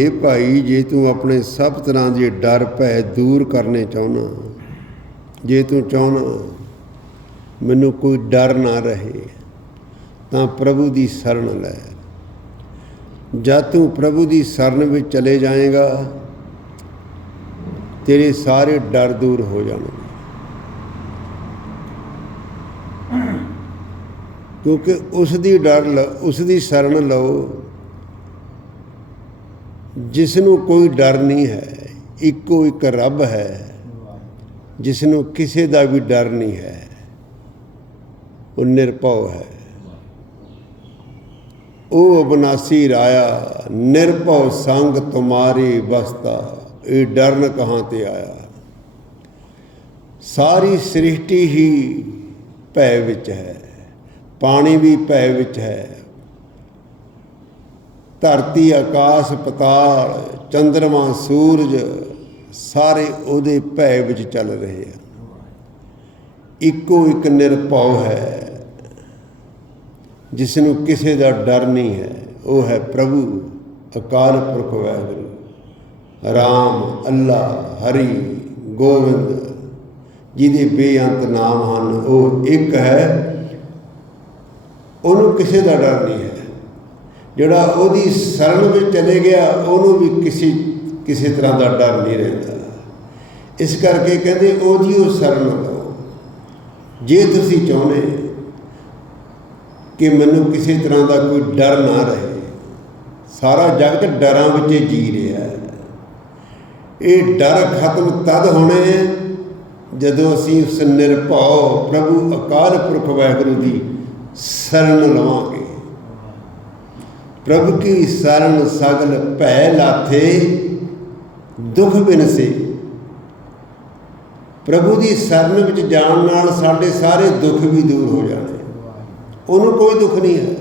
ਇਹ ਭਾਈ, ਜੇ ਤੂੰ ਆਪਣੇ ਸਭ ਤਰ੍ਹਾਂ ਦੇ ਡਰ, ਭੈ ਦੂਰ ਕਰਨੇ ਚਾਹੁੰਦਾ ਜੇ ਤੂੰ ਚਾਹੁੰਦਾ ਮੈਨੂੰ ਕੋਈ ਡਰ ਨਾ ਰਹੇ, ਤਾਂ ਪ੍ਰਭੂ ਦੀ ਸ਼ਰਨ ਲੈ। ਜਦ ਤੂੰ ਪ੍ਰਭੂ ਦੀ ਸ਼ਰਨ ਵਿੱਚ ਚਲੇ ਜਾਏਗਾ, ਤੇਰੇ ਸਾਰੇ ਡਰ ਦੂਰ ਹੋ ਜਾਣਗੇ। ਕਿਉਂਕਿ ਉਸ ਦੀ ਡਰ ਲ- ਉਸ ਦੀ ਸ਼ਰਨ ਲਓ ਜਿਸ ਨੂੰ ਕੋਈ ਡਰ ਨਹੀਂ ਹੈ, ਇੱਕੋ ਇੱਕ ਰੱਬ ਹੈ ਜਿਸ ਨੂੰ ਕਿਸੇ ਦਾ ਵੀ ਡਰ ਨਹੀਂ ਹੈ, ਉਹ ਨਿਰਭਉ ਹੈ। ਉਹ ਅਬਨਾਸੀ ਰਾਇਆ, ਨਿਰਭਉ ਸੰਗ ਤੁਮਾਰੀ ਵਸਤਾ ਇਹ ਡਰਨ ਕਹਾਂ ਤੇ ਆਇਆ। ਸਾਰੀ ਸ੍ਰਿਸ਼ਟੀ ਹੀ ਭੈ ਵਿੱਚ ਹੈ, ਪਾਣੀ ਵੀ ਭੈ ਵਿੱਚ ਹੈ ਧਰਤੀ, ਆਕਾਸ਼, ਪਤਾਲ ਚੰ드ਰਮਾ ਸੂਰਜ, ਸਾਰੇ ਉਹਦੇ ਭੈ ਵਿੱਚ ਚੱਲ ਰਹੇ ਆ। ਇੱਕੋ ਇੱਕ ਨਿਰਭਉ ਹੈ। ਜਿਸ ਨੂੰ ਕਿਸੇ ਦਾ ਡਰ ਨਹੀਂ ਹੈ, ਉਹ ਹੈ ਪ੍ਰਭੂ, ਅਕਾਲ ਪੁਰਖ ਵਾਹਿਗੁਰੂ। ਰਾਮ, ਅੱਲਾ, ਹਰੀ, ਗੋਬਿੰਦ, ਜਿਹਦੇ ਬੇਅੰਤ ਨਾਮ ਹਨ, ਉਹ ਇੱਕ ਹੈ। ਉਹਨੂੰ ਕਿਸੇ ਦਾ ਡਰ ਨਹੀਂ ਹੈ। ਜਿਹੜਾ ਉਹਦੀ ਸ਼ਰਨ ਵਿੱਚ ਚਲੇ ਗਿਆ, ਉਹਨੂੰ ਵੀ ਕਿਸੇ ਕਿਸੇ ਤਰ੍ਹਾਂ ਦਾ ਡਰ ਨਹੀਂ ਰਹਿੰਦਾ। ਇਸ ਕਰਕੇ ਕਹਿੰਦੇ, ਉਹਦੀ ਉਹ ਸ਼ਰਨ ਲਓ। ਜੇ ਤੁਸੀਂ ਚਾਹੁੰਦੇ ਕਿ ਮੈਨੂੰ ਕਿਸੇ ਤਰ੍ਹਾਂ ਦਾ ਕੋਈ ਡਰ ਨਾ ਰਹੇ, ਸਾਰਾ ਜਗਤ ਡਰਾਂ ਵਿੱਚ ਜੀ ਰਿਹਾ ਹੈ। ਇਹ ਡਰ ਖਤਮ ਤਦ ਹੋਣੇ ਹੈ ਜਦੋਂ ਅਸੀਂ ਉਸ ਨਿਰਭਉ ਪ੍ਰਭੂ ਅਕਾਲ ਪੁਰਖ ਵਾਹਿਗੁਰੂ ਦੀ ਸ਼ਰਨ ਲਵਾਂਗੇ। ਪ੍ਰਭ ਕੀ ਸ਼ਰਨ ਸਗਲ ਭੈ ਲਾਥੇ, ਦੁਖ ਬਿਨਸੇ। ਪ੍ਰਭੂ ਦੀ ਸ਼ਰਨ ਵਿੱਚ ਜਾਣ ਨਾਲ ਸਾਡੇ ਸਾਰੇ ਦੁੱਖ ਵੀ ਦੂਰ ਹੋ ਜਾਣੇ ਉਹਨੂੰ ਕੋਈ ਦੁੱਖ ਨਹੀਂ ਹੈ।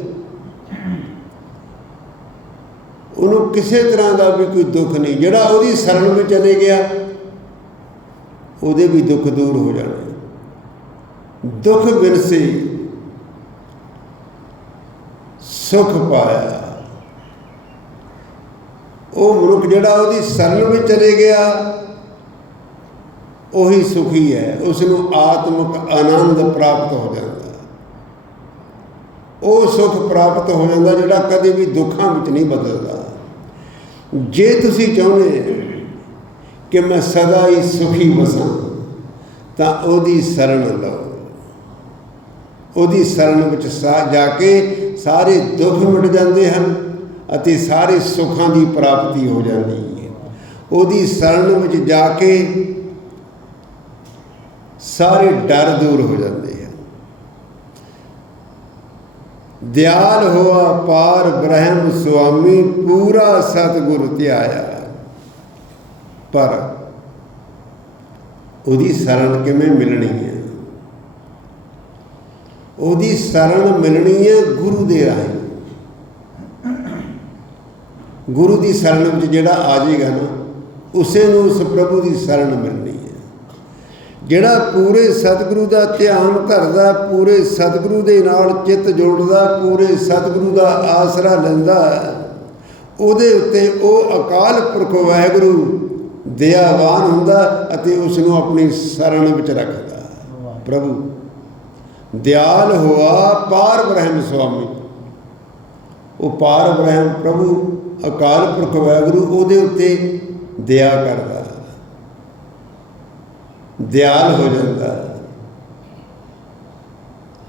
ਉਹਨੂੰ ਕਿਸੇ ਤਰ੍ਹਾਂ ਦਾ ਵੀ ਕੋਈ ਦੁੱਖ ਨਹੀਂ। ਜਿਹੜਾ ਉਹਦੀ ਸ਼ਰਨ ਵਿੱਚ ਚਲੇ ਗਿਆ, ਉਹਦੇ ਵੀ ਦੁੱਖ ਦੂਰ ਹੋ ਜਾਣੇ। ਦੁੱਖ ਬਿਨਸੇ, ਸੁਖ ਪਾਇਆ। ਉਹ ਮਨੁੱਖ ਜਿਹੜਾ ਉਹਦੀ ਸਰਲ ਵਿੱਚ ਚਲੇ ਗਿਆ, ਉਹੀ ਸੁਖੀ ਹੈ ਉਸ ਨੂੰ ਆਤਮਿਕ ਆਨੰਦ ਪ੍ਰਾਪਤ ਹੋ ਜਾਂਦਾ। ਉਹ ਸੁਖ ਪ੍ਰਾਪਤ ਹੋ ਜਾਂਦਾ ਜਿਹੜਾ ਕਦੇ ਵੀ ਦੁੱਖਾਂ ਵਿੱਚ ਨਹੀਂ ਬਦਲਦਾ। ਜੇ ਤੁਸੀਂ ਚਾਹੁੰਦੇ ਕਿ ਮੈਂ ਸਦਾ ਹੀ ਸੁਖੀ ਬਸਾਂ ਤਾਂ ਉਹਦੀ ਸ਼ਰਨ ਲਓ। ਉਹਦੀ ਸ਼ਰਨ ਵਿੱਚ ਸਾ, ਜਾ ਕੇ ਸਾਰੇ ਦੁੱਖ ਮਿਟ ਜਾਂਦੇ ਹਨ। ਅਤੇ ਸਾਰੇ ਸੁੱਖਾਂ ਦੀ ਪ੍ਰਾਪਤੀ ਹੋ ਜਾਂਦੀ ਹੈ। ਉਹਦੀ ਸ਼ਰਨ ਵਿੱਚ ਜਾ ਕੇ ਸਾਰੇ ਡਰ ਦੂਰ ਹੋ ਜਾਂਦੇ ਹਨ ਦਿਆਲ ਹੋਆ ਪਾਰ ਬ੍ਰਹਮ ਸੁਆਮੀ, ਪੂਰਾ ਸਤਿਗੁਰ ਧਿਆਇਆ। ਪਰ ਉਹਦੀ ਸ਼ਰਨ ਕਿਵੇਂ ਮਿਲਣੀ ਹੈ? ਉਹਦੀ ਸ਼ਰਨ ਮਿਲਣੀ ਹੈ ਗੁਰੂ ਦੇ ਰਾਹੀਂ। ਗੁਰੂ ਦੀ ਸ਼ਰਨ ਵਿੱਚ ਜਿਹੜਾ ਆ ਜਾਏਗਾ ਨਾ, ਉਸੇ ਨੂੰ ਉਸ ਪ੍ਰਭੂ ਦੀ ਸ਼ਰਨ ਮਿਲਣੀ ਹੈ। ਜਿਹੜਾ ਪੂਰੇ ਸਤਿਗੁਰੂ ਦਾ ਧਿਆਨ ਧਰਦਾ ਪੂਰੇ ਸਤਿਗੁਰੂ ਦੇ ਨਾਲ ਚਿੱਤ ਜੋੜਦਾ, ਪੂਰੇ ਸਤਿਗੁਰੂ ਦਾ ਆਸਰਾ ਲੈਂਦਾ, ਉਹਦੇ ਉੱਤੇ ਉਹ ਅਕਾਲ ਪੁਰਖ ਵਾਹਿਗੁਰੂ ਦਇਆਵਾਨ ਹੁੰਦਾ ਅਤੇ ਉਸ ਨੂੰ ਆਪਣੀ ਸ਼ਰਨ ਵਿੱਚ ਰੱਖਦਾ। ਪ੍ਰਭੂ, ਦਿਆਲ ਹੋਆ ਪਾਰ ਬ੍ਰਹਮ ਸੁਆਮੀ। ਉਹ ਪਾਰ ਬ੍ਰਹਮ ਪ੍ਰਭੂ ਅਕਾਲ ਪੁਰਖ ਵਾਹਿਗੁਰੂ ਉਹਦੇ ਉੱਤੇ ਦਇਆ ਕਰਦਾ ਦਿਆਲ ਹੋ ਜਾਂਦਾ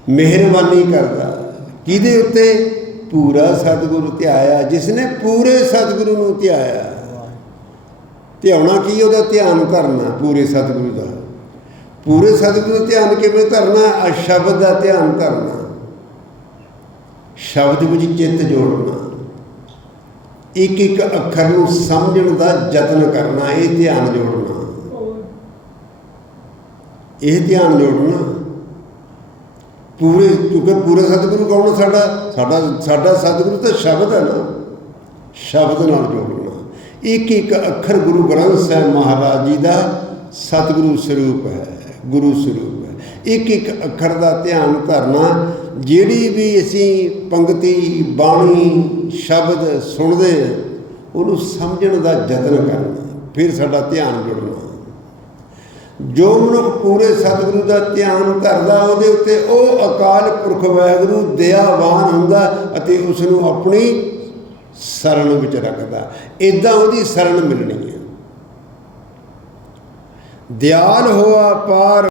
ਮਿਹਰਬਾਨੀ ਕਰਦਾ ਕਿਹਦੇ ਉੱਤੇ? ਪੂਰਾ ਸਤਿਗੁਰੂ ਧਿਆਇਆ। ਜਿਸ ਨੇ ਪੂਰੇ ਸਤਿਗੁਰੂ ਨੂੰ ਧਿਆਇਆ। ਧਿਆਉਣਾ ਕੀ ਉਹਦਾ ਧਿਆਨ ਕਰਨਾ ਪੂਰੇ ਸਤਿਗੁਰੂ ਦਾ। ਪੂਰੇ ਸਤਿਗੁਰੂ ਦਾ ਧਿਆਨ ਕਿਵੇਂ ਧਰਨਾ ਆ ਸ਼ਬਦ ਦਾ ਧਿਆਨ ਧਰਨਾ ਸ਼ਬਦ ਵਿੱਚ ਚਿੱਤ ਜੋੜਨਾ ਇੱਕ ਇੱਕ ਅੱਖਰ ਨੂੰ ਸਮਝਣ ਦਾ ਯਤਨ ਕਰਨਾ, ਇਹ ਧਿਆਨ ਜੋੜਨਾ। ਇਹ ਧਿਆਨ ਜੋੜਨਾ। ਪੂਰੇ ਕਿਉਂਕਿ ਪੂਰੇ ਸਤਿਗੁਰੂ ਕੌਣ ਸਾਡਾ? ਸਾਡਾ ਸਾਡਾ ਸਤਿਗੁਰੂ ਤਾਂ ਸ਼ਬਦ ਹੈ ਨਾ। ਸ਼ਬਦ ਨਾਲ ਜੋੜਨਾ। ਇੱਕ ਇੱਕ ਅੱਖਰ ਗੁਰੂ ਗ੍ਰੰਥ ਸਾਹਿਬ ਮਹਾਰਾਜ ਜੀ ਦਾ ਸਤਿਗੁਰੂ ਸਰੂਪ ਹੈ, ਗੁਰੂ ਸਰੂਪ ਹੈ। ਇੱਕ ਇੱਕ ਅੱਖਰ ਦਾ ਧਿਆਨ ਧਰਨਾ, ਜਿਹੜੀ ਵੀ ਅਸੀਂ ਪੰਕਤੀ, ਬਾਣੀ ਸ਼ਬਦ ਸੁਣਦੇ ਉਹਨੂੰ ਸਮਝਣ ਦਾ ਯਤਨ ਕਰਨਾ ਫਿਰ ਸਾਡਾ ਧਿਆਨ ਜੁੜਨਾ ਜੋ ਮਨੁੱਖ ਪੂਰੇ ਸਤਿਗੁਰੂ ਦਾ ਧਿਆਨ ਕਰਦਾ, ਉਹਦੇ ਉੱਤੇ ਉਹ ਅਕਾਲ ਪੁਰਖ ਵਾਹਿਗੁਰੂ ਦਇਆਵਾਨ ਹੁੰਦਾ ਅਤੇ ਉਸ ਨੂੰ ਆਪਣੀ ਸ਼ਰਨ ਵਿੱਚ ਰੱਖਦਾ। ਇਦਾਂ ਉਹਦੀ ਸ਼ਰਨ ਮਿਲਣੀ ਹੈ ਦਿਆਲ ਹੋਆ ਪਾਰ